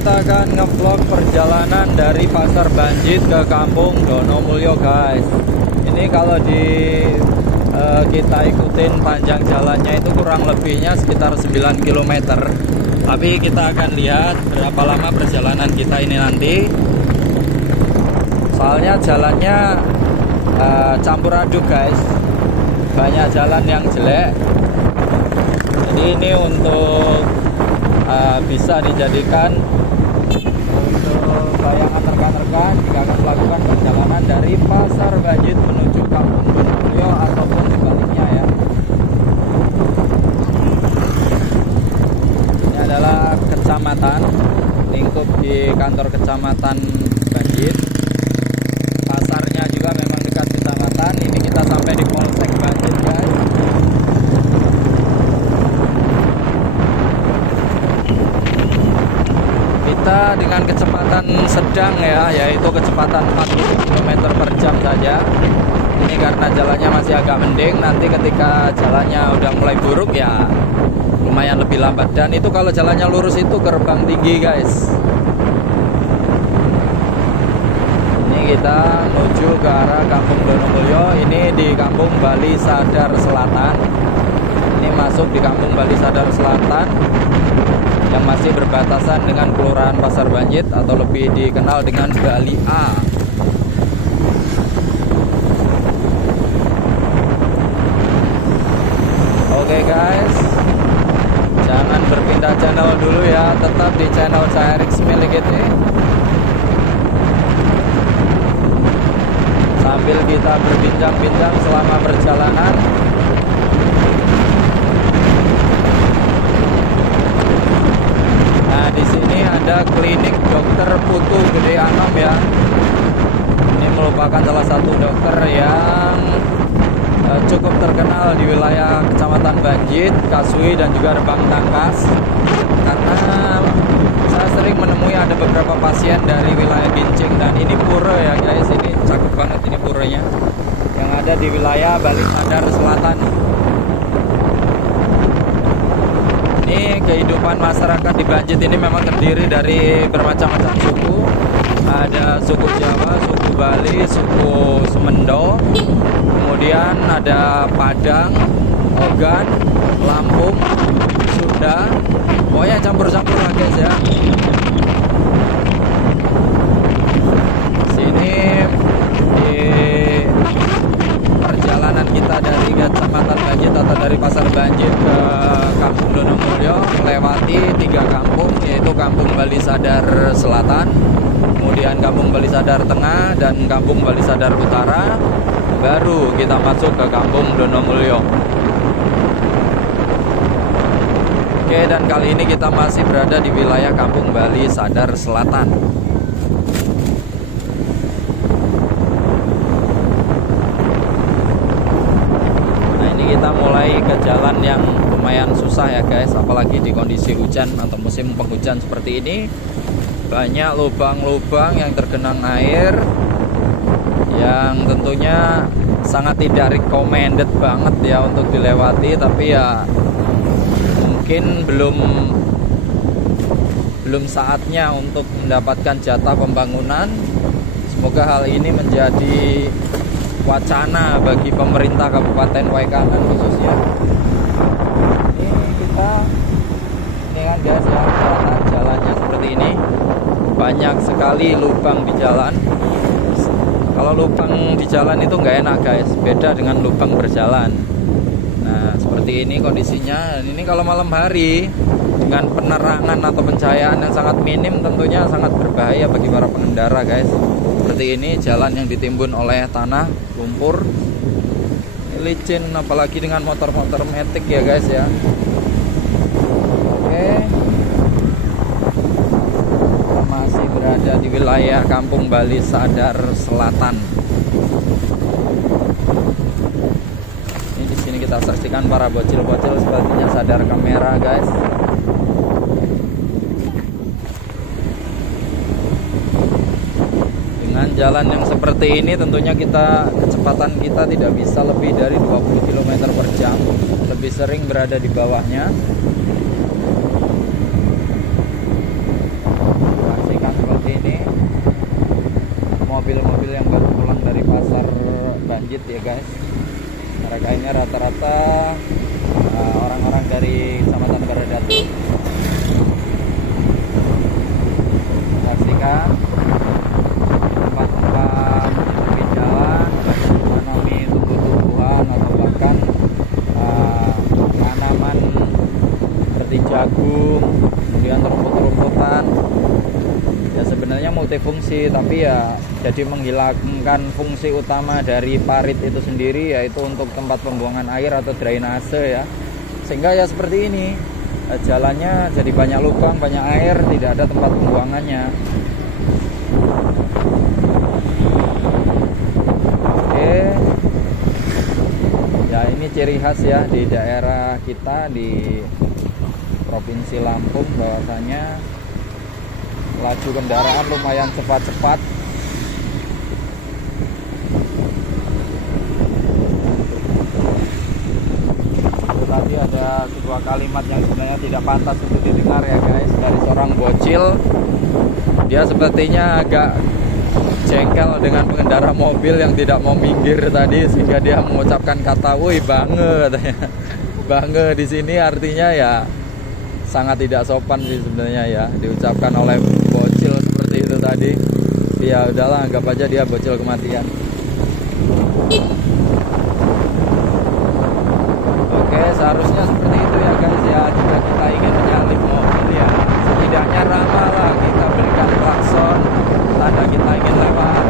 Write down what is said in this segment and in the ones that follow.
kita akan ngevlog perjalanan dari Pasar Banjit ke Kampung Donomulyo guys. Ini kalau kita ikutin panjang jalannya itu kurang lebihnya sekitar 9 km. Tapi kita akan lihat berapa lama perjalanan kita ini nanti. Soalnya jalannya campur aduk guys. Banyak jalan yang jelek. Jadi ini untuk bisa dijadikan untuk bayangan rekan-rekan jika akan melakukan perjalanan dari Pasar Banjit menuju Kampung Donomulyo ataupun sebaliknya ya. Ini adalah kecamatan, lingkup di kantor kecamatan Banjit. Pasarnya juga memang dekat kecamatan. Ini kita sampai di Polsek Banjit guys. Kita dengan kecepatan sedang ya, yaitu kecepatan 40 km per jam saja. Ini karena jalannya masih agak mending. Nanti ketika jalannya udah mulai buruk ya lumayan lebih lambat. Dan itu kalau jalannya lurus itu gerbang tinggi guys. Ini kita menuju ke arah Kampung Donomulyo. Ini di Kampung Bali Sadar Selatan. Ini masuk di Kampung Bali Sadar Selatan yang masih berbatasan dengan Kelurahan Pasar Banjit atau lebih dikenal dengan Bali A. Oke guys, jangan berpindah channel dulu ya, tetap di channel Cairix milik ini. Sambil kita berbincang-bincang selama perjalanan. Nah, di sini ada klinik Dokter Putu Gede Anom ya. Ini merupakan salah satu dokter yang cukup terkenal di wilayah Kecamatan Banjit, Kasui dan juga Rembang Tangkas. Karena saya sering menemui ada beberapa pasien dari wilayah Gincing dan ini pura ya guys. Ini cakep banget ini puranya yang ada di wilayah Bali Sadar Selatan. Ini kehidupan masyarakat di Banjit ini memang terdiri dari bermacam-macam suku. Ada suku Jawa, suku Bali, suku Semendo, kemudian ada Padang, Ogan, Lampung, Sunda. Pokoknya campur-campur lah guys ya. Sini di perjalanan kita dari Kecamatan Banjit atau dari Pasar Banjit ke Kampung Donomulyo melewati 3 kampung, yaitu Kampung Bali Sadar Selatan, kemudian Kampung Bali Sadar Tengah dan Kampung Bali Sadar Utara. Baru kita masuk ke Kampung Donomulyo. Oke, dan kali ini kita masih berada di wilayah Kampung Bali Sadar Selatan. Kita mulai ke jalan yang lumayan susah ya guys, apalagi di kondisi hujan atau musim penghujan seperti ini. Banyak lubang-lubang yang tergenang air yang tentunya sangat tidak recommended banget ya untuk dilewati, tapi ya mungkin belum saatnya untuk mendapatkan jatah pembangunan. Semoga hal ini menjadi wacana bagi pemerintah Kabupaten Waikanan khususnya. Ini kan guys ya, jalannya seperti ini. Banyak sekali lubang di jalan. Kalau lubang di jalan itu nggak enak guys, beda dengan lubang berjalan. Nah seperti ini kondisinya. Dan ini kalau malam hari dengan penerangan atau pencahayaan yang sangat minim tentunya sangat berbahaya bagi para pengendara guys. Seperti ini jalan yang ditimbun oleh tanah, lumpur, licin, apalagi dengan motor-motor metik ya guys ya. Oke, kita masih berada di wilayah Kampung Bali Sadar Selatan. Ini di sini kita saksikan para bocil-bocil sepertinya sadar kamera guys. Dengan jalan yang seperti ini tentunya kecepatan kita tidak bisa lebih dari 20 km per jam. Lebih sering berada di bawahnya. mobil-mobil yang baru pulang dari pasar Banjit ya guys. Mereka ini rata-rata orang-orang dari Kecamatan Baradatu. Saksikan tempat-tempat di jalan menanami tumbuh-tumbuhan atau bahkan tanaman seperti jagung, kemudian rumput-rumputan. Ya sebenarnya multifungsi, tapi ya jadi menghilangkan fungsi utama dari parit itu sendiri, yaitu untuk tempat pembuangan air atau drainase ya. Sehingga ya seperti ini, jalannya jadi banyak lubang, banyak air, tidak ada tempat pembuangannya. Oke. Ya ini ciri khas ya di daerah kita di Provinsi Lampung, bahwasanya laju kendaraan lumayan cepat-cepat. Itu tadi ada sebuah kalimat yang sebenarnya tidak pantas untuk didengar ya guys, dari seorang bocil. Dia sepertinya agak jengkel dengan pengendara mobil yang tidak mau minggir tadi, sehingga dia mengucapkan kata "woi bange" katanya. Bange di sini artinya ya sangat tidak sopan sih sebenarnya ya, diucapkan oleh bocil seperti itu tadi. Ya udahlah, anggap aja dia bocil kematian. Oke, seharusnya seperti itu ya guys ya. Jika kita ingin menyalip mobil ya setidaknya ramah lah, kita berikan klakson tanda kita ingin lewat.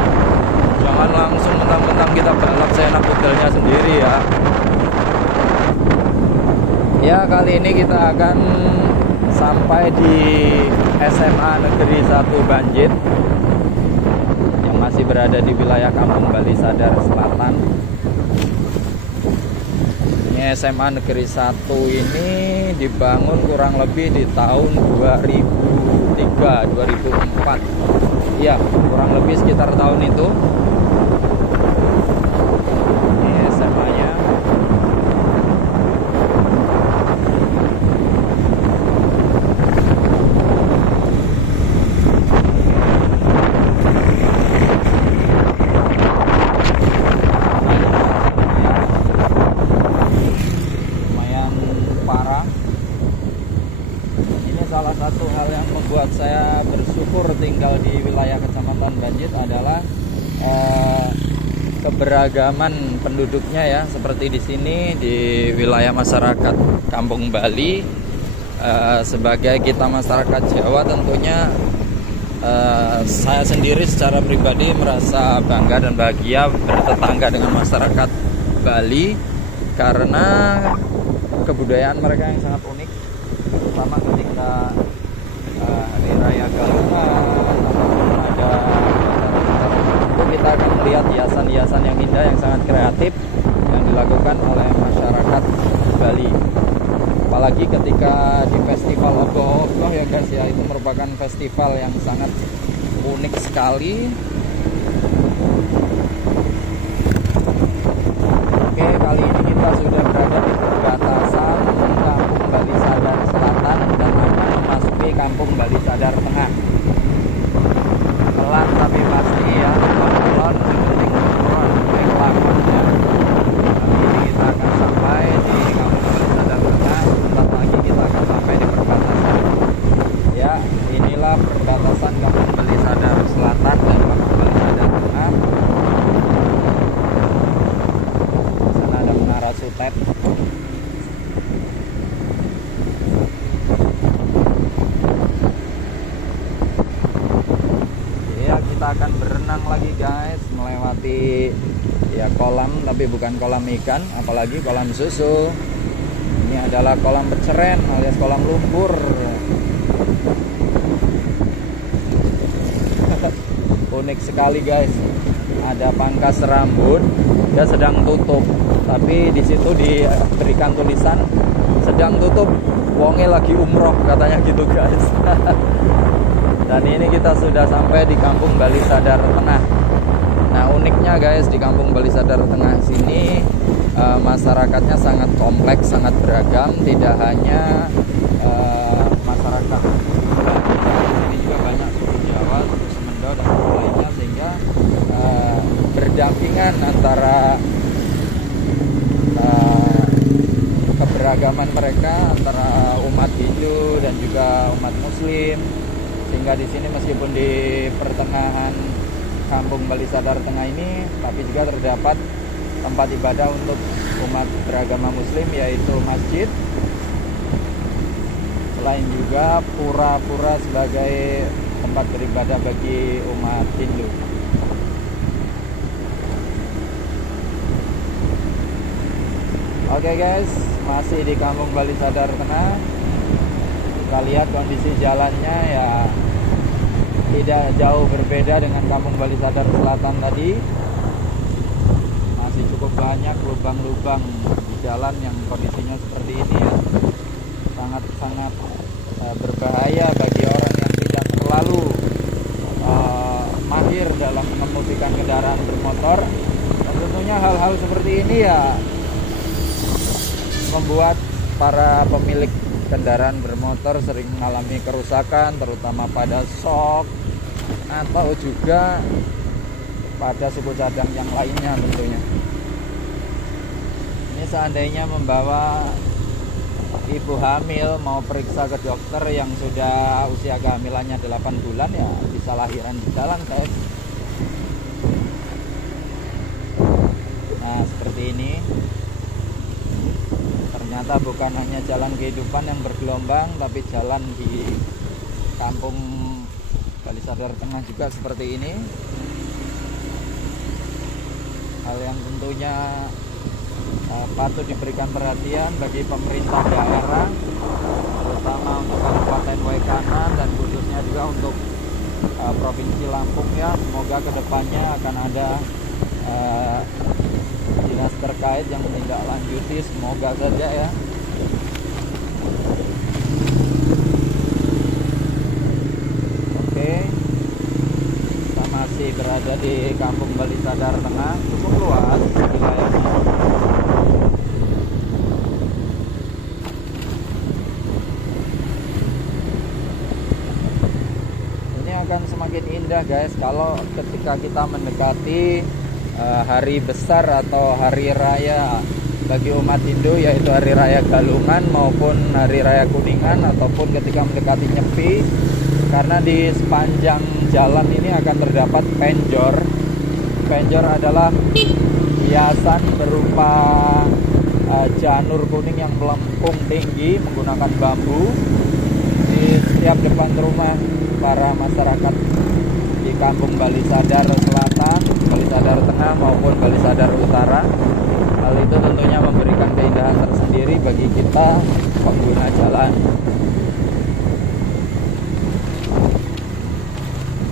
Jangan langsung mentang-mentang kita balap seenak modelnya sendiri ya. Ya kali ini kita akan sampai di SMA Negeri 1 Banjit yang masih berada di wilayah Kampung Bali Sadar Selatan. Ini SMA Negeri 1 ini dibangun kurang lebih di tahun 2003, 2004. Iya, kurang lebih sekitar tahun itu. Ini SMA-nya. Salah satu hal yang membuat saya bersyukur tinggal di wilayah Kecamatan Banjit adalah keberagaman penduduknya ya. Seperti di sini di wilayah masyarakat Kampung Bali, sebagai kita masyarakat Jawa tentunya saya sendiri secara pribadi merasa bangga dan bahagia bertetangga dengan masyarakat Bali karena kebudayaan mereka yang sangat unik, terutama ketika hari raya Galuhan ataupun ada itu kita akan melihat hiasan-hiasan yang indah yang sangat kreatif yang dilakukan oleh masyarakat Bali. Apalagi ketika di festival Ogoh-Ogoh ya guys ya, itu merupakan festival yang sangat unik sekali. Oke, kali ini kita sudah berada di perbatasan Kampung Bali Sadar Selatan dan akan memasuki Kampung Bali Sadar Tengah. Pelan tapi pasti ya, pelan baik lakon ya. Kali ini kita akan sampai di Kampung Bali Sadar Tengah. Sebentar lagi kita akan sampai di perbatasan. Ya, inilah perbatasan Kampung Bali Sadar Selatan dan Kampung Bali Sadar Tengah. Sana ada Menara Sutet. Kita akan berenang lagi guys, melewati ya kolam, tapi bukan kolam ikan, apalagi kolam susu. Ini adalah kolam peceren alias kolam lumpur. Unik sekali guys, ada pangkas rambut, dia sedang tutup, tapi di situ diberikan tulisan sedang tutup, wonge lagi umroh katanya gitu guys. Dan ini kita sudah sampai di Kampung Bali Sadar Tengah. Nah uniknya guys, di Kampung Bali Sadar Tengah sini masyarakatnya sangat kompleks, sangat beragam. Tidak hanya masyarakat di sini juga banyak suku Jawa, suku Semendo dan suku lainnya, sehingga berdampingan antara keberagaman mereka antara umat Hindu dan juga umat Muslim, sehingga di sini meskipun di pertengahan Kampung Bali Sadar Tengah ini, tapi juga terdapat tempat ibadah untuk umat beragama Muslim, yaitu masjid. Selain juga pura-pura sebagai tempat beribadah bagi umat Hindu. Oke guys, masih di Kampung Bali Sadar Tengah. Kita lihat kondisi jalannya ya tidak jauh berbeda dengan Kampung Bali Sadar Selatan tadi. Masih cukup banyak lubang-lubang di jalan yang kondisinya seperti ini ya. Sangat-sangat berbahaya bagi orang yang tidak terlalu mahir dalam mengemudikan kendaraan bermotor. Dan tentunya hal-hal seperti ini ya membuat para pemilik kendaraan bermotor sering mengalami kerusakan, terutama pada shock atau juga pada suku cadang yang lainnya tentunya. Ini seandainya membawa ibu hamil mau periksa ke dokter yang sudah usia kehamilannya 8 bulan, ya bisa lahiran di jalan guys. Nah seperti ini. Ternyata bukan hanya jalan kehidupan yang bergelombang, tapi jalan di Kampung Bali Sadar Tengah juga seperti ini. Hal yang tentunya patut diberikan perhatian bagi pemerintah daerah, terutama untuk Kabupaten Waikanan dan khususnya juga untuk Provinsi Lampung ya. Semoga kedepannya akan ada dinas terkait yang menindaklanjuti, semoga saja ya. Oke, kita masih berada di Kampung Bali Sadar Tengah, cukup luas wilayahnya. Ini akan semakin indah guys kalau ketika kita mendekati hari besar atau hari raya bagi umat Hindu, yaitu hari raya Galungan maupun hari raya Kuningan, ataupun ketika mendekati Nyepi, karena di sepanjang jalan ini akan terdapat penjor. Penjor adalah hiasan berupa janur kuning yang melengkung tinggi menggunakan bambu di setiap depan rumah para masyarakat di Kampung Bali Sadar Selatan, Bali Sadar Tengah maupun Bali Sadar Utara. Hal itu tentunya memberikan keindahan tersendiri bagi kita pengguna jalan.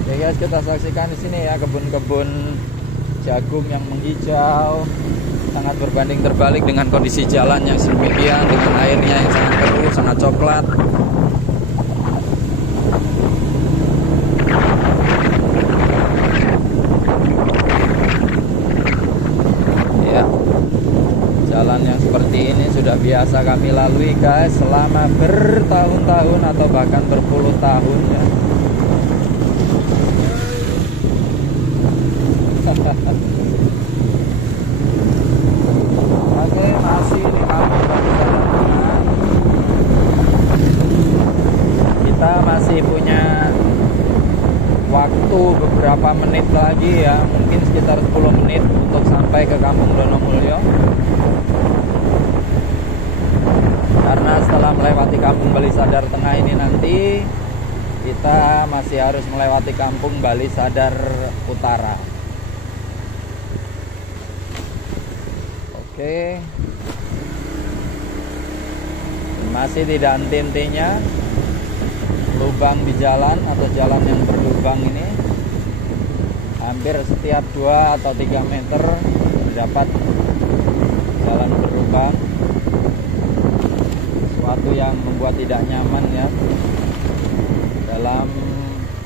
Oke guys, kita saksikan di sini ya kebun-kebun jagung yang menghijau, sangat berbanding terbalik dengan kondisi jalan yang sedemikian, dengan airnya yang sangat keruh, sangat coklat. Jalan yang seperti ini sudah biasa kami lalui guys selama bertahun-tahun atau bahkan berpuluh tahun ya. Oke, masih di Kampung Bali Sadar Tengah. Kita masih punya waktu beberapa menit lagi ya, mungkin sekitar 10 menit untuk sampai ke Kampung Donomulyo. Karena setelah melewati Kampung Bali Sadar Tengah ini nanti kita masih harus melewati Kampung Bali Sadar Utara. Oke, masih tidak henti-hentinya lubang di jalan atau jalan yang berlubang ini. Hampir setiap 2 atau 3 meter terdapat jalan berlubang, suatu yang membuat tidak nyaman ya dalam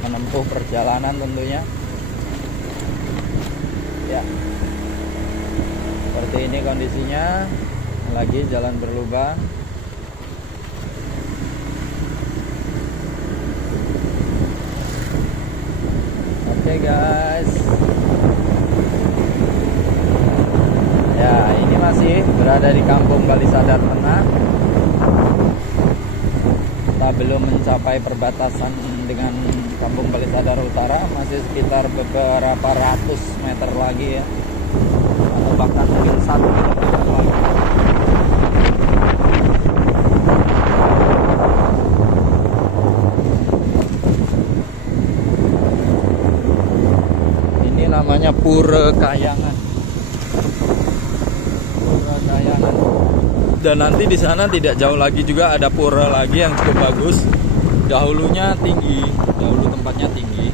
menempuh perjalanan tentunya ya. Seperti ini kondisinya, lagi jalan berlubang. Oke guys, masih berada di Kampung Balisadar Tengah. Kita belum mencapai perbatasan dengan Kampung Balisadar Utara, masih sekitar beberapa ratus meter lagi ya, atau bahkan mungkin 1 kilometer lagi. Ini namanya Pura Kayangan. Pura Kayangan. Dan nanti di sana tidak jauh lagi juga ada pura lagi yang cukup bagus. Dahulunya tinggi, dahulu tempatnya tinggi.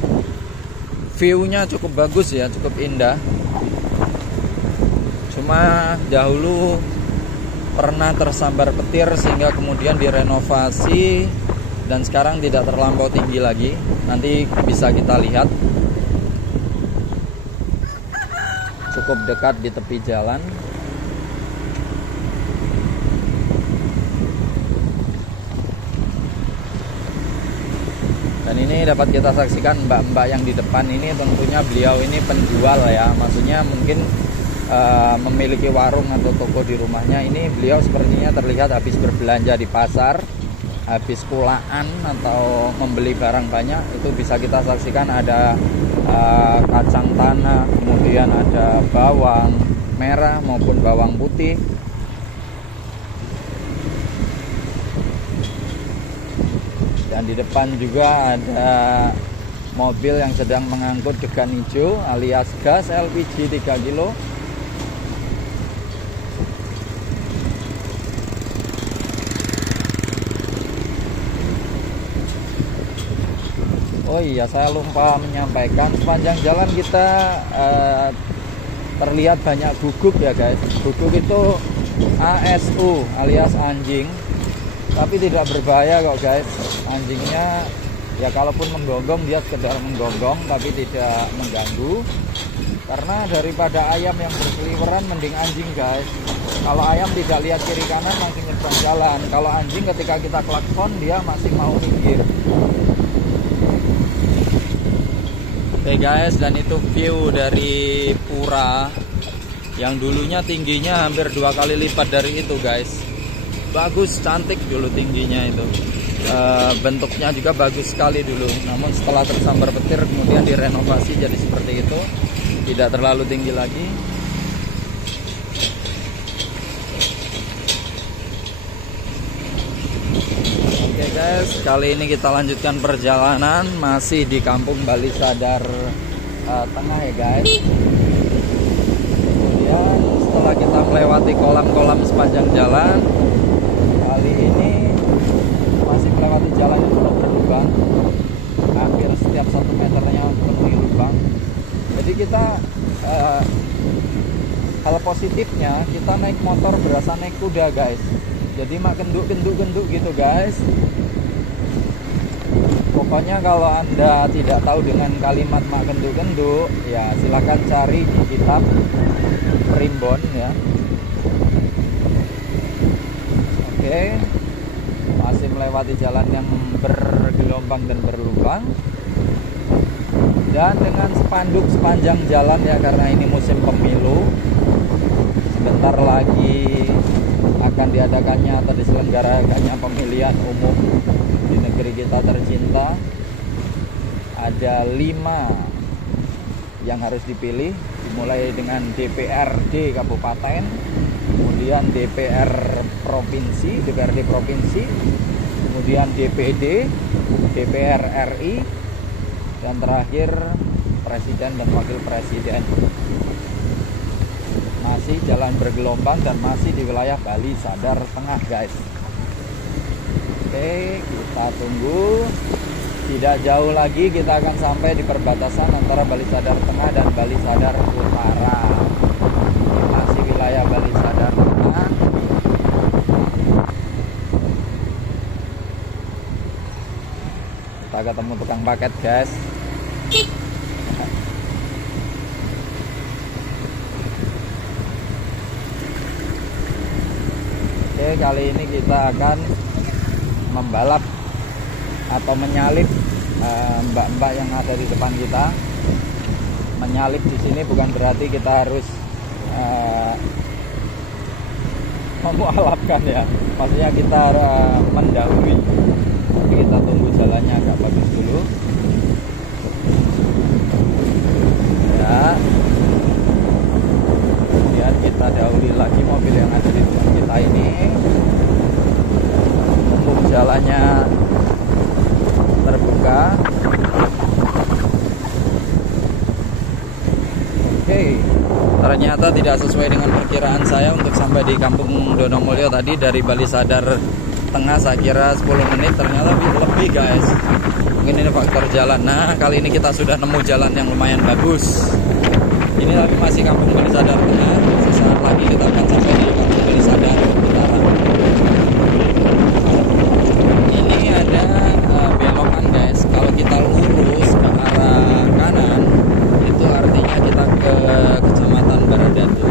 View-nya cukup bagus ya, cukup indah. Cuma dahulu pernah tersambar petir sehingga kemudian direnovasi dan sekarang tidak terlampau tinggi lagi. Nanti bisa kita lihat. Cukup dekat di tepi jalan. Dan ini dapat kita saksikan mbak-mbak yang di depan ini, tentunya beliau ini penjual ya. Maksudnya mungkin memiliki warung atau toko di rumahnya. Ini beliau sepertinya terlihat habis berbelanja di pasar, habis pulaan atau membeli barang banyak. Itu bisa kita saksikan ada kacang tanah, kemudian ada bawang merah maupun bawang putih. Dan di depan juga ada mobil yang sedang mengangkut degan hijau alias gas LPG 3 kilo. Oh iya, saya lupa menyampaikan, sepanjang jalan kita terlihat banyak guguk ya guys. Guguk itu ASU alias anjing, tapi tidak berbahaya kok guys. Anjingnya ya kalaupun menggonggong dia sekedar menggonggong tapi tidak mengganggu. Karena daripada ayam yang berseliweran mending anjing guys. Kalau ayam tidak lihat kiri kanan langsung nyebrang jalan. Kalau anjing ketika kita klakson dia masih mau minggir. Oke guys, dan itu view dari pura yang dulunya tingginya hampir 2 kali lipat dari itu guys. Bagus, cantik dulu tingginya itu. Bentuknya juga bagus sekali dulu. Namun setelah tersambar petir kemudian direnovasi jadi seperti itu, tidak terlalu tinggi lagi. Oke guys, kali ini kita lanjutkan perjalanan masih di Kampung Balisadar Tengah ya guys. Kemudian setelah kita melewati kolam-kolam sepanjang jalan, kali ini masih melewati jalan yang penuh berlubang. Hampir setiap 1 meternya penuhi lubang. Jadi kita hal positifnya kita naik motor berasa naik kuda guys. Jadi mak genduk gitu guys. Pokoknya kalau Anda tidak tahu dengan kalimat mak genduk ya silahkan cari di kitab primbon ya. Oke, masih melewati jalan yang bergelombang dan berlubang, dan dengan spanduk sepanjang jalan ya, karena ini musim pemilu, sebentar lagi akan diadakannya atau diselenggarakannya pemilihan umum di negeri kita tercinta. Ada 5 yang harus dipilih, dimulai dengan DPRD Kabupaten, kemudian DPRD Provinsi, kemudian DPD, DPR RI, dan terakhir Presiden dan Wakil Presiden. Masih jalan bergelombang dan masih di wilayah Balisadar Tengah guys. Oke, kita tunggu. Tidak jauh lagi kita akan sampai di perbatasan antara Balisadar Tengah dan Balisadar Utara. Masih wilayah Balisadar Tengah. Kita ketemu tukang paket guys. Oke, kali ini kita akan membalap atau menyalip mbak-mbak yang ada di depan kita. Menyalip di sini bukan berarti kita harus memualafkan ya, maksudnya kita mendahului. Tapi kita tunggu jalannya agak bagus dulu ya. Kemudian kita dahului lagi mobil yang ada di depan kita ini. Tunggu jalannya terbuka. Oke, ternyata tidak sesuai dengan perkiraan saya untuk sampai di Kampung Donomulyo tadi. Dari Balisadar Tengah saya kira 10 menit, ternyata lebih guys. Mungkin ini faktor jalan. Nah, kali ini kita sudah nemu jalan yang lumayan bagus. Ini tapi masih Kampung Balisadar Tengah. Sesaat lagi kita akan sampai di Kampung Balisadar Utara. Ini ada belokan guys. Kalau kita lurus ke arah kanan, itu artinya kita ke Kecamatan Baradatu.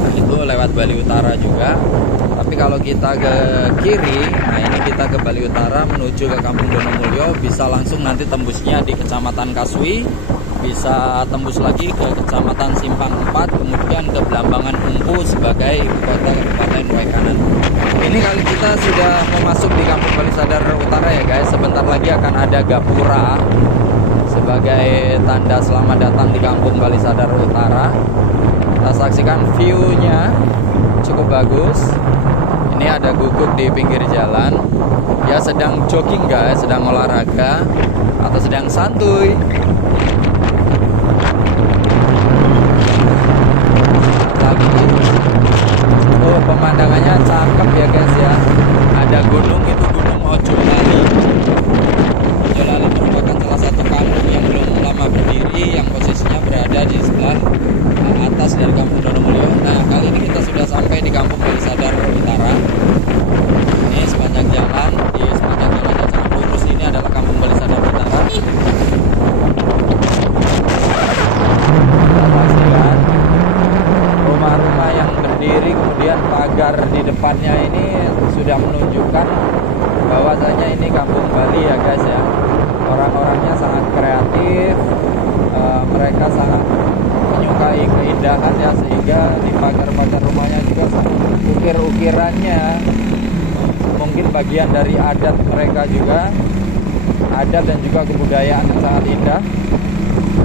Nah, itu lewat Bali Utara juga. Tapi kalau kita ke kiri, nah ini kita ke Bali Utara menuju ke Kampung Donomulyo, bisa langsung nanti tembusnya di Kecamatan Kaswi, bisa tembus lagi ke Kecamatan Simpang 4, kemudian ke Blambangan Umpu sebagai ibu kota Kabupaten Waikanan. Ini kali kita sudah mau masuk di Kampung Balisadar Utara ya guys. Sebentar lagi akan ada gapura sebagai tanda selamat datang di Kampung Balisadar Utara. Kita saksikan view-nya cukup bagus. Ini ada guguk di pinggir jalan. Dia sedang jogging guys, sedang olahraga atau sedang santuy. Lagi. Oh, pemandangannya cakep ya guys ya. Ada gunung, itu Gunung Ojolali. Ojolali merupakan salah satu kampung yang belum lama berdiri, yang posisinya berada di sebelah atas dari Kampung Donomulyo. Nah, kali ini kita sudah sampai di Kampung Balisadar Utara. Ini sepanjang jalan, di sepanjang jalan yang lurus ini adalah Kampung Balisadar Utara. Kita saksikan rumah-rumah yang berdiri, kemudian pagar di depannya ini sudah menunjukkan bahwasanya ini Kampung Bali ya guys ya. Orang-orangnya sangat kreatif, mereka sangat menyukai keindahan ya, sehingga di pagar-pagar rumahnya juga ukir-ukirannya mungkin bagian dari adat mereka juga, adat dan juga kebudayaan yang sangat indah,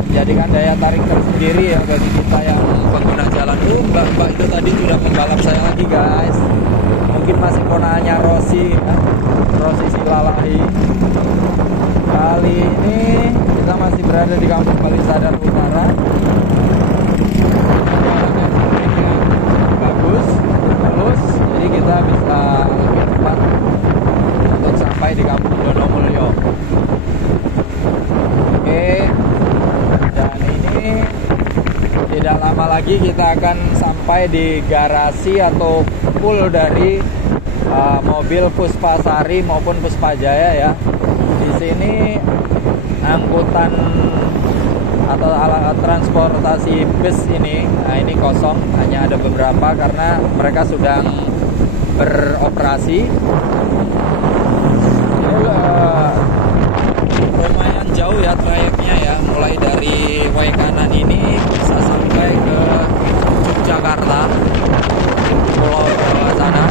menjadikan daya tarik tersendiri ya bagi kita yang pengguna jalan. Mbak itu tadi sudah membalap saya lagi guys, mungkin masih ponanya Rosi ya, Rosi Silalahi. Kali ini kita masih berada di Kampung Balisadar Utara. Bagus, mulus, jadi kita bisa lebih cepat untuk sampai di Kampung Donomulyo. Oke, dan ini tidak lama lagi kita akan sampai di garasi atau pool dari mobil Puspasari maupun Puspajaya ya. Di sini angkutan atau alat transportasi bus ini, nah ini kosong, hanya ada beberapa karena mereka sedang beroperasi. Lumayan jauh ya trayeknya ya, mulai dari Waikanan ini bisa sampai ke Yogyakarta, pulau sana,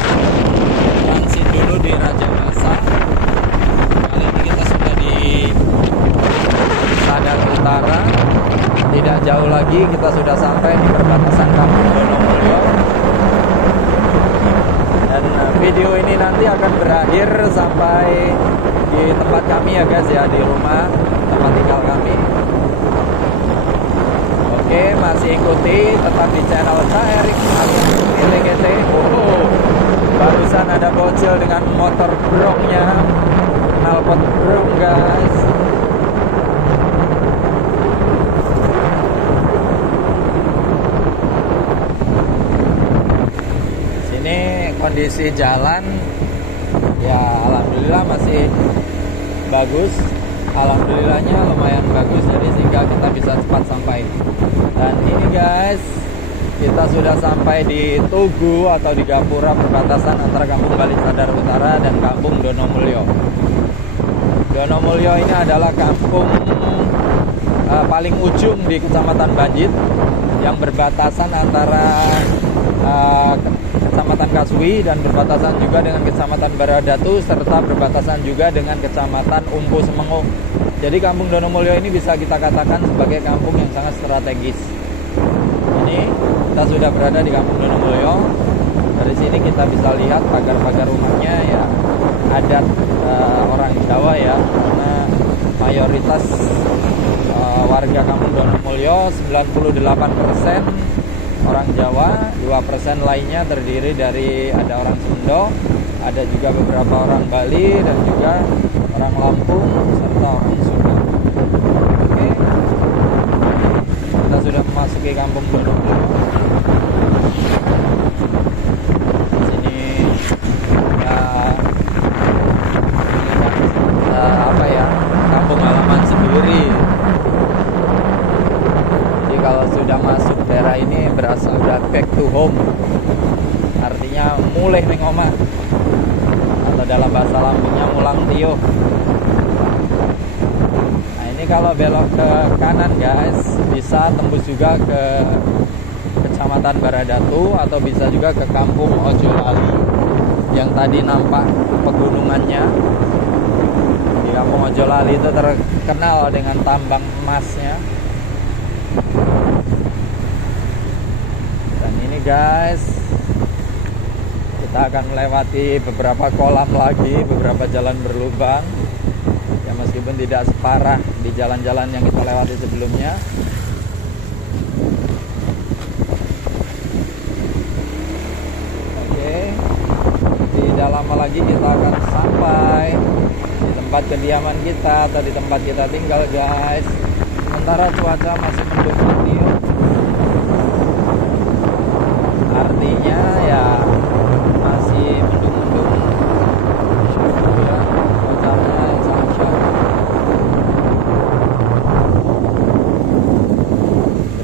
transit dulu di Rajabasa. Kali ini kita sudah di Sadar Utara. Tidak jauh lagi kita sudah sampai di perbatasan Kampung Donomulyo. Dan video ini nanti akan berakhir sampai di tempat kami ya guys ya, di rumah tempat tinggal kami. Oke, masih ikuti tetap di channel Erik GT. Oh, barusan ada bocil dengan motor brongnya, knalpot brong guys. Kondisi jalan ya alhamdulillah masih bagus, alhamdulillahnya lumayan bagus, jadi sehingga kita bisa cepat sampai. Dan ini guys, kita sudah sampai di Tugu atau di gapura perbatasan antara Kampung Balisadar Utara dan Kampung Donomulyo. Donomulyo ini adalah kampung paling ujung di Kecamatan Banjit yang berbatasan antara Kecamatan Kecamatan Kaswi dan berbatasan juga dengan Kecamatan Baradatu serta berbatasan juga dengan Kecamatan Umpu Semengu. Jadi Kampung Donomulyo ini bisa kita katakan sebagai kampung yang sangat strategis. Ini kita sudah berada di Kampung Donomulyo. Dari sini kita bisa lihat pagar-pagar rumahnya ya adat orang Jawa ya, karena mayoritas warga Kampung Donomulyo 98% orang Jawa, 2% lainnya terdiri dari ada orang Sunda, ada juga beberapa orang Bali dan juga orang Lampung serta orang Sunda. Oke. Kita sudah memasuki Kampung Donomulyo. Sini ya apa ya? Kampung halaman sendiri. Jadi kalau sudah masuk daerah ini berasa udah back to home. Artinya mulai ning omah. Atau dalam bahasa Lampungnya mulang tio. Nah, ini kalau belok ke kanan guys, bisa tembus juga ke Kecamatan Baradatu atau bisa juga ke Kampung Ojolali yang tadi nampak pegunungannya. Di Kampung Ojolali itu terkenal dengan tambang emasnya. Dan ini guys, kita akan melewati beberapa kolam lagi, beberapa jalan berlubang ya, meskipun tidak separah di jalan-jalan yang kita lewati sebelumnya. Oke, tidak lama lagi kita akan sampai di tempat kediaman kita atau di tempat kita tinggal guys. Sementara cuaca masih mendukung, artinya ya masih mendung-mendung ya, cuacanya sangat syok.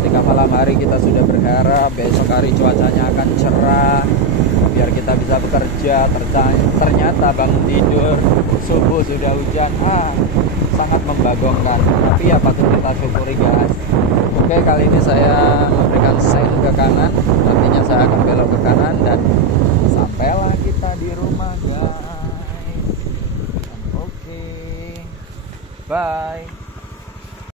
Ketika malam hari kita sudah berharap besok hari cuacanya akan cerah biar kita bisa bekerja. Ternyata bangun tidur subuh sudah hujan, sangat membagongkan. Tapi ya patut kita syukuri guys. Oke, kali ini saya memberikan sign ke kanan, artinya saya akan belok ke kanan dan sampailah kita di rumah guys. Oke, bye.